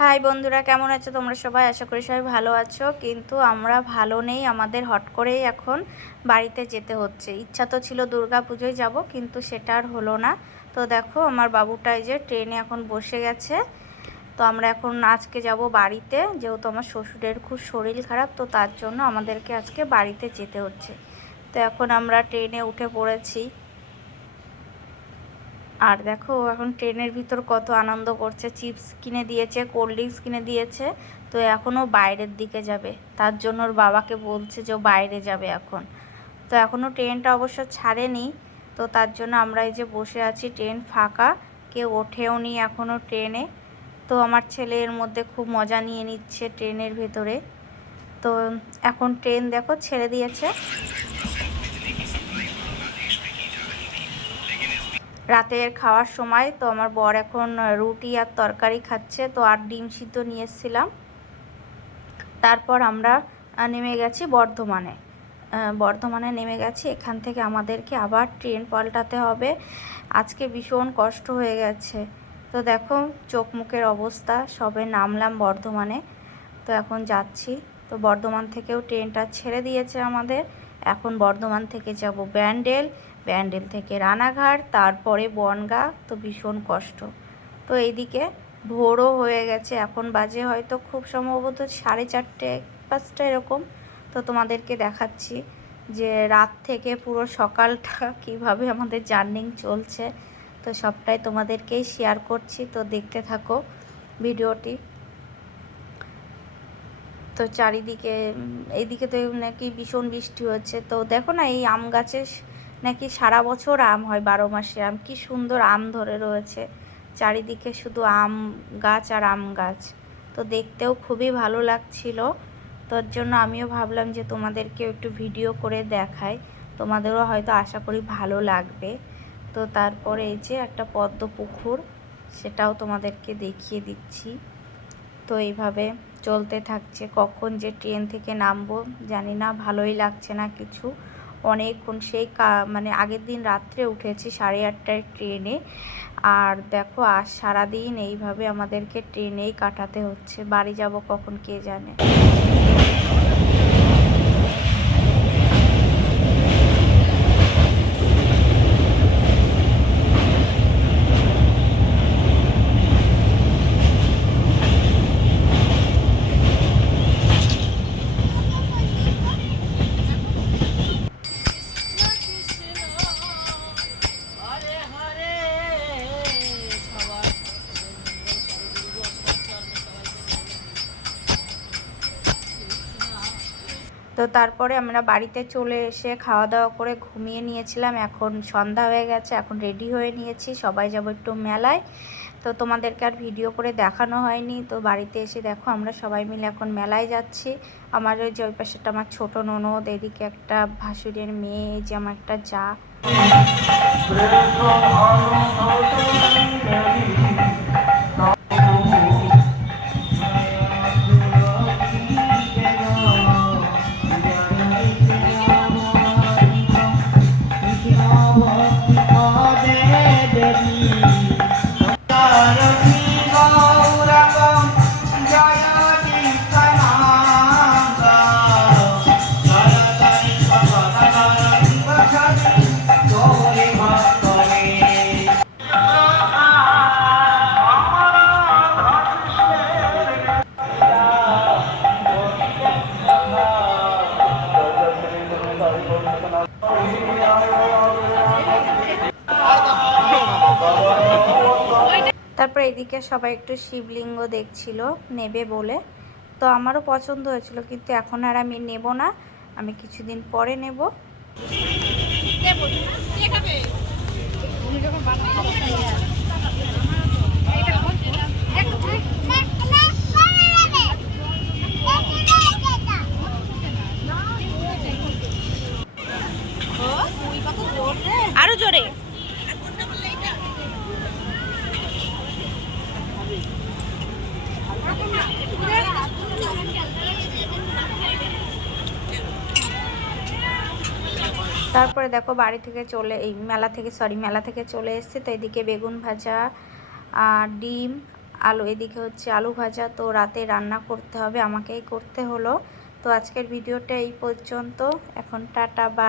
High বন্ধুরা, কেমন আছো তোমরা সবাই? আশা করি সবাই ভালো আছো। কিন্তু আমরা ভালো নেই, আমাদের হট করেই এখন বাড়িতে যেতে হচ্ছে। ইচ্ছা তো ছিল দুর্গা পুজোয় যাব, কিন্তু সেটা আর হলো না। তো দেখো আমার বাবুটা এই যে ট্রেনে এখন বসে গেছে। তো আমরা এখন আজকে যাব বাড়িতে, যেহেতু আমার শ্বশুরের খুব শরীর খারাপ, তো তার জন্য আমাদেরকে আজকে বাড়িতে যেতে হচ্ছে। তো এখন আমরা ট্রেনে উঠে পড়েছি। আর দেখো এখন ট্রেনের ভিতর কত আনন্দ করছে, চিপস কিনে দিয়েছে, কোল্ড ড্রিঙ্কস কিনে দিয়েছে। তো এখনও বাইরের দিকে যাবে, তার জন্য ওর বাবাকে বলছে যে ও বাইরে যাবে এখন। তো এখনও ট্রেনটা অবশ্য ছাড়েনি, তো তার জন্য আমরা এই যে বসে আছি, ট্রেন ফাঁকা, কেউ ওঠেও নি এখনও ট্রেনে। তো আমার ছেলে এর মধ্যে খুব মজা নিয়ে নিচ্ছে ট্রেনের ভেতরে। তো এখন ট্রেন দেখো ছেড়ে দিয়েছে। রাতের খাওয়ার সময় তো আমার বর এখন রুটি আর তরকারি খাচ্ছে, তো আর ডিম সিদ্ধ নিয়ে এসেছিলাম। তারপর আমরা নেমে গেছি বর্ধমানে নেমে গেছি। এখান থেকে আমাদেরকে আবার ট্রেন পাল্টাতে হবে। আজকে ভীষণ কষ্ট হয়ে গেছে। তো দেখো চোখ মুখের অবস্থা, সবে নামলাম বর্ধমানে, তো এখন যাচ্ছি। তো বর্ধমান থেকেও ট্রেনটা ছেড়ে দিয়েছে আমাদের। এখন বর্ধমান থেকে যাব ব্যান্ডেল থেকে রানাঘাট, তারপরে বনগাঁ। তো ভীষণ কষ্ট। তো এইদিকে ভোরও হয়ে গেছে, এখন বাজে হয়তো খুব সম্ভবত 4:30-5টা এরকম। তো তোমাদেরকে দেখাচ্ছি যে রাত থেকে পুরো সকালটা কিভাবে আমাদের জার্নি চলছে। তো সবটাই তোমাদেরকেই শেয়ার করছি, তো দেখতে থাকো ভিডিওটি। তো চারিদিকে এইদিকে তো নাকি ভীষণ বৃষ্টি হচ্ছে। তো দেখো না, এই আম গাছে নাকি সারা বছর আম হয়, 12 মাসে আম। কি সুন্দর আম ধরে রয়েছে চারিদিকে, শুধু আম গাছ আর আম গাছ। তো দেখতেও খুবই ভালো লাগছিল। তোর জন্য আমিও ভাবলাম যে তোমাদেরকেও একটু ভিডিও করে দেখাই, তোমাদেরও হয়তো আশা করি ভালো লাগবে। তো তারপরে এই যে একটা পদ্ম পুকুর, সেটাও তোমাদেরকে দেখিয়ে দিচ্ছি। তো এইভাবে চলতে থাকছে, কখন যে ট্রেন থেকে নামবো জানি না, ভালোই লাগছে না কিছু। অনেকক্ষণ সেই মানে আগের দিন রাত্রে উঠেছি 8:30টায় ট্রেনে। আর দেখো আজ সারাদিন এইভাবে আমাদেরকে ট্রেনেই কাটাতে হচ্ছে। বাড়ি যাব কখন কে জানে। তো তারপরে আমরা বাড়িতে চলে এসে খাওয়া দাওয়া করে ঘুমিয়ে নিয়েছিলাম। এখন সন্ধ্যা হয়ে গেছে, এখন রেডি হয়ে নিয়েছি, সবাই যাব একটু মেলায়। তো তোমাদেরকে আর ভিডিও করে দেখানো হয়নি। তো বাড়িতে এসে দেখো আমরা সবাই মিলে এখন মেলায় যাচ্ছি। আমার ওই যে ওই পাশেটা আমার ছোটো ননদ, এদিকে একটা ভাসুরের মেয়ে, এই যে আমার একটা যা। তারপর এদিকে সবাই একটু শিবলিঙ্গ দেখছিল নেবে বলে। তো আমারও পছন্দ হয়েছিল, কিন্তু এখন আর আমি নেব না, আমি কিছুদিন পরে নেব। আরো জোরে। তারপরে দেখো বাড়ি থেকে চলে মেলা থেকে চলে এসেছে। তো এদিকে বেগুন ভাজা আর ডিম আলু, এদিকে হচ্ছে আলু ভাজা। তো রাতে রান্না করতে হবে, আমাকেই করতে হলো। তো আজকের ভিডিওটা এই পর্যন্ত। এখন টাটা, বাই।